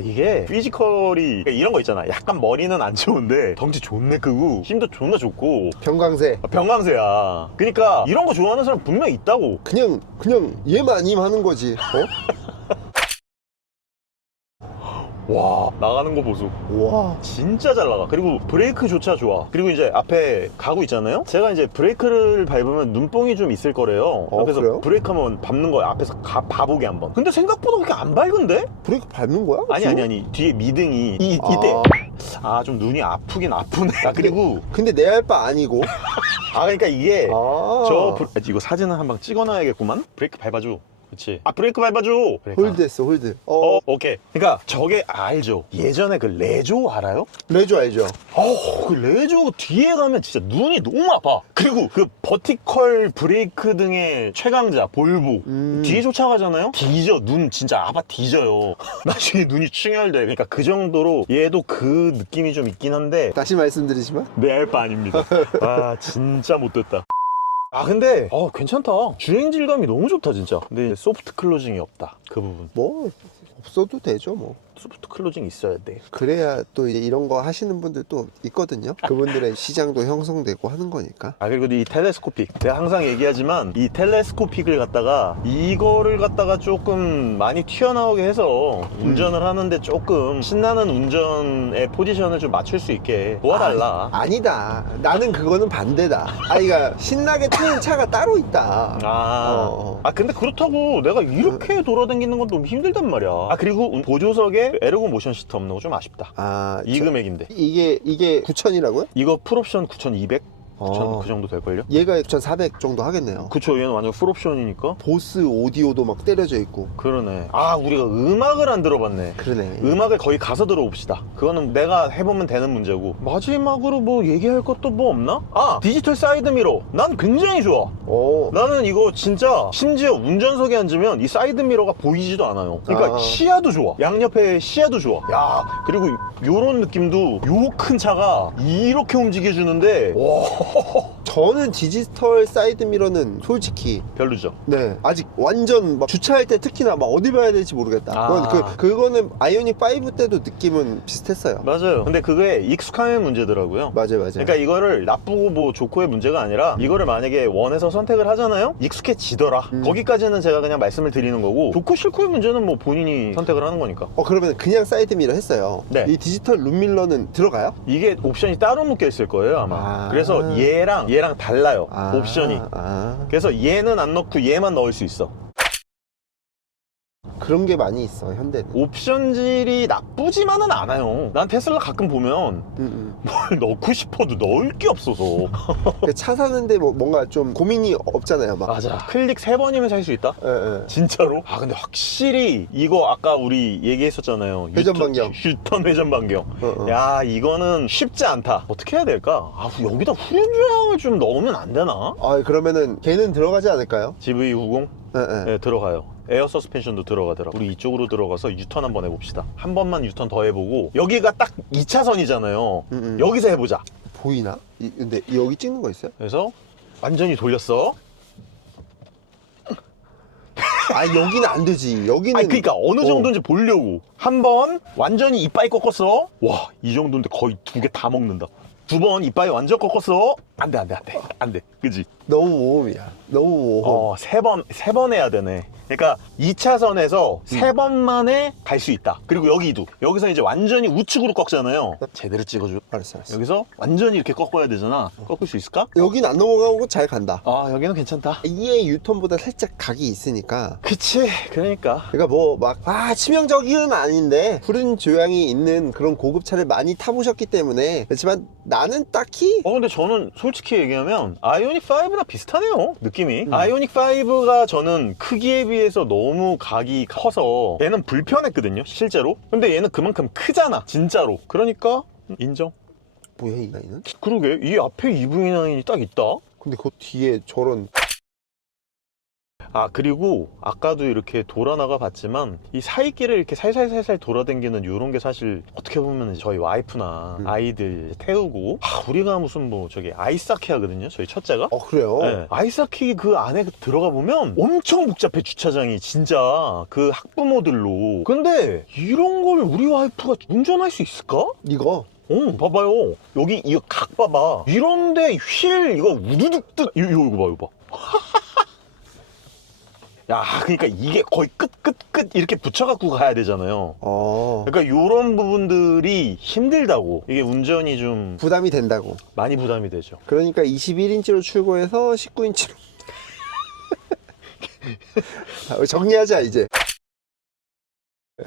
이게 피지컬이 이런 거 있잖아. 약간 머리는 안 좋은데 덩치 존내 크고 힘도 존나 좋고 병광세야. 그러니까 이런 거 좋아하는 사람 분명 있다고. 그냥 얘만 하는 거지. 와, 나가는 거 보소. 와. 진짜 잘 나가. 그리고 브레이크조차 좋아. 그리고 이제 앞에 가고 있잖아요. 제가 이제 브레이크를 밟으면 눈뽕이 좀 있을 거래요. 그래서 그래요? 브레이크 한번 밟는 거야. 앞에서 봐보게 한번. 근데 생각보다 그렇게 안 밝은데? 브레이크 밟는 거야? 아니. 뒤에 미등이 이때. 좀 눈이 아프긴 아프네. 그리고 근데 내 할 바 아니고. 그러니까 이게 아. 이거 사진을 한 방 찍어놔야겠구만. 브레이크 밟아줘. 그치. 브레이크 밟아줘. 홀드했어, 홀드. 오케이. 그러니까 저게 알죠. 예전에 그 레조 알아요? 레조 알죠? 그 레조 뒤에 가면 진짜 눈이 너무 아파. 그리고 그 버티컬 브레이크 등의 최강자 볼보 뒤에 쫓아가잖아요. 뒤져. 눈 진짜 아파 뒤져요. 나중에 눈이 충혈돼. 그러니까 그 정도로 얘도 그 느낌이 좀 있긴 한데 다시 말씀드리지만 내 할 바 아닙니다. 진짜 못됐다. 근데 괜찮다. 주행 질감이 너무 좋다 진짜. 근데 소프트 클로징이 없다. 그 부분. 뭐 없어도 되죠 뭐. 소프트 클로징 있어야 돼. 그래야 또 이제 이런 거 하시는 분들 또 있거든요. 그분들의 시장도 형성되고 하는 거니까. 그리고 이 텔레스코픽, 내가 항상 얘기하지만 이 텔레스코픽을 갖다가 이거를 갖다가 조금 많이 튀어나오게 해서 운전을 하는데 조금 신나는 운전의 포지션을 좀 맞출 수 있게 도와달라. 아니다. 나는 그거는 반대다. 그러니까 신나게 타는 차가 따로 있다. 근데 그렇다고 내가 이렇게 돌아다니는 건 너무 힘들단 말이야. 그리고 보조석에 에르고 모션 시트 없는 거 좀 아쉽다. 이 금액인데. 이게 9,000이라고요? 이거 풀옵션 9,200? 9,000 그 정도 될걸요? 얘가 9,400 정도 하겠네요. 그쵸, 얘는 완전 풀옵션이니까. 보스 오디오도 막 때려져 있고. 그러네. 우리가 음악을 안 들어봤네. 그러네. 음악을 거의 가서 들어봅시다. 그거는 내가 해보면 되는 문제고. 마지막으로 뭐 얘기할 것도 뭐 없나? 디지털 사이드미러. 난 굉장히 좋아. 나는 이거 진짜 심지어 운전석에 앉으면 이 사이드미러가 보이지도 않아요. 그러니까 시야도 좋아. 양옆에 시야도 좋아. 그리고 요런 느낌도 요 큰 차가 이렇게 움직여주는데 저는 디지털 사이드 미러는 솔직히 별로죠. 네, 아직 완전 막 주차할 때 특히나 막 어디 봐야 될지 모르겠다. 그거는 아이오닉 5 때도 느낌은 비슷했어요. 맞아요. 근데 그게 익숙함의 문제더라고요. 맞아요. 그러니까 이거를 나쁘고 뭐 좋고의 문제가 아니라 이거를 만약에 원해서 선택을 하잖아요. 익숙해지더라. 거기까지는 제가 그냥 말씀을 드리는 거고, 좋고 싫고의 문제는 뭐 본인이 선택을 하는 거니까. 그러면 그냥 사이드 미러 했어요. 네. 이 디지털 룸밀러는 들어가요? 이게 옵션이 따로 묶여 있을 거예요 아마. 그래서 얘랑 달라요. 옵션이. 그래서 얘는 안 넣고 얘만 넣을 수 있어. 그런 게 많이 있어 현대는. 옵션질이 나쁘지만은 않아요. 난 테슬라 가끔 보면 뭘 넣고 싶어도 넣을 게 없어서. 차 사는데 뭔가 좀 고민이 없잖아요 막. 맞아. 클릭 3번이면 살 수 있다? 예. 진짜로? 근데 확실히 이거 아까 우리 얘기했었잖아요. 회전 반경. 유턴 회전 반경. 이거는 쉽지 않다. 어떻게 해야 될까? 여기다 후륜 조향을 좀 넣으면 안 되나? 그러면은 걔는 들어가지 않을까요? GV90? 예. 네, 들어가요. 에어 서스펜션도 들어가더라. 우리 이쪽으로 들어가서 유턴 한번 해봅시다. 한 번만 유턴 더 해보고, 여기가 딱 2차선이잖아요. 여기서 해보자. 보이나? 근데 여기 찍는 거 있어요? 그래서 완전히 돌렸어. 여기는 안 되지. 여기는. 그러니까 어느 정도인지 보려고. 한 번 완전히 이빠이 꺾었어. 이 정도인데 거의 2개 다 먹는다. 2번 이빠이 완전 꺾었어. 안 돼. 그지? 너무 모험이야. 너무 모험. 3번 해야 되네. 그러니까 2차선에서 3번만에 갈 수 있다. 그리고 여기서 이제 완전히 우측으로 꺾잖아요. 제대로 찍어줘. 알았어. 여기서 완전히 이렇게 꺾어야 되잖아. 꺾을 수 있을까? 여긴 안 넘어가고 잘 간다. 여기는 괜찮다. 이에 유턴보다 살짝 각이 있으니까. 그치. 그러니까 뭐 막 치명적이는 아닌데 푸른 조향이 있는 그런 고급차를 많이 타보셨기 때문에. 그렇지만 나는 딱히. 근데 저는 솔직히 얘기하면 아이오닉 5나 비슷하네요, 느낌이. 아이오닉 5가 저는 크기에 비해서 너무 각이 커서 얘는 불편했거든요, 실제로. 근데 얘는 그만큼 크잖아, 진짜로. 그러니까 인정. 뭐야 이 나이는? 그러게, 이 앞에 EV9이 딱 있다. 근데 그 뒤에 저런. 그리고 아까도 이렇게 돌아나가 봤지만 이 사이길을 이렇게 살살살살 돌아다니는 이런 게 사실 어떻게 보면 저희 와이프나 아이들 태우고 우리가 무슨 저기 아이스하키 하거든요, 저희 첫째가. 그래요? 네. 아이스하키 그 안에 들어가 보면 엄청 복잡해, 주차장이. 진짜 그 학부모들로. 근데 이런 걸 우리 와이프가 운전할 수 있을까? 이거? 봐봐요. 여기 이거 각 봐봐. 이런데 휠 이거 우두둑 이거 봐. 야, 그러니까 이게 거의 끝 이렇게 붙여갖고 가야 되잖아요. 어. 그러니까 요런 부분들이 힘들다고. 이게 운전이 좀 부담이 된다고. 많이 부담이 되죠. 그러니까 21인치로 출고해서 19인치로. 정리하자, 이제.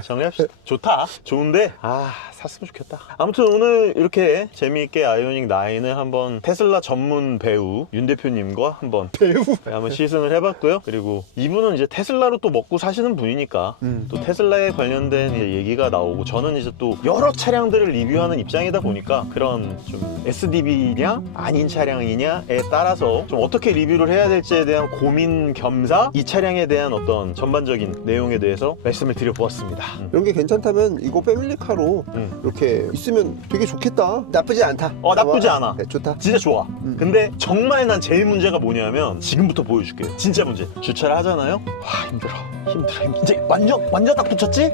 정리합시다. 좋다. 좋은데 샀으면 좋겠다. 아무튼 오늘 이렇게 재미있게 아이오닉 9을 한번 테슬라 전문 배우 윤 대표님과 한번 시승을 해봤고요. 그리고 이분은 이제 테슬라로 또 먹고 사시는 분이니까 또 테슬라에 관련된 이제 얘기가 나오고, 저는 이제 또 여러 차량들을 리뷰하는 입장이다 보니까 그런 좀 SDV냐 아닌 차량이냐에 따라서 좀 어떻게 리뷰를 해야 될지에 대한 고민 겸사 이 차량에 대한 어떤 전반적인 내용에 대해서 말씀을 드려보았습니다. 이런 게 괜찮다면 이거 패밀리카로 이렇게 있으면 되게 좋겠다. 나쁘지 않다. 나쁘지 않아. 네, 좋다. 진짜 좋아. 근데 정말 난 제일 문제가 뭐냐면, 지금부터 보여줄게요. 진짜 문제. 주차를 하잖아요. 와, 힘들어. 이제 완전 딱 붙였지?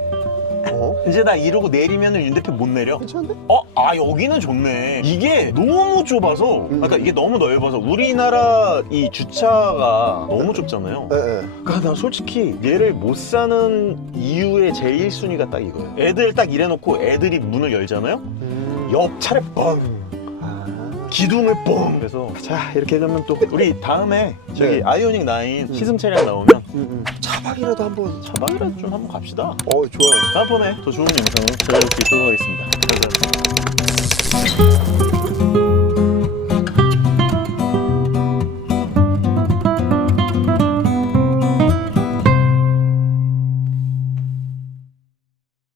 이제 나 이러고 내리면은 윤 대표 못 내려. 괜찮은데? 여기는 좋네. 이게 너무 좁아서, 그러니까 이게 너무 넓어서 우리나라 이 주차가 너무 좁잖아요. 네. 그러니까 나 솔직히 얘를 못 사는 이유의 제일 순위가 딱 이거예요. 애들 딱 이래놓고 애들이 문을 열잖아요. 옆 차를 뻥, 기둥을 뻥. 그래서 자, 이렇게 되면 또 우리 다음에 저기 네. 아이오닉 9 시승 차량 나오면 차박이라도 한번. 차박이라도 좀 한번 갑시다. 좋아요. 다음번에 더 좋은 영상을 찾아올 수 있도록 하겠습니다. 감사합니다.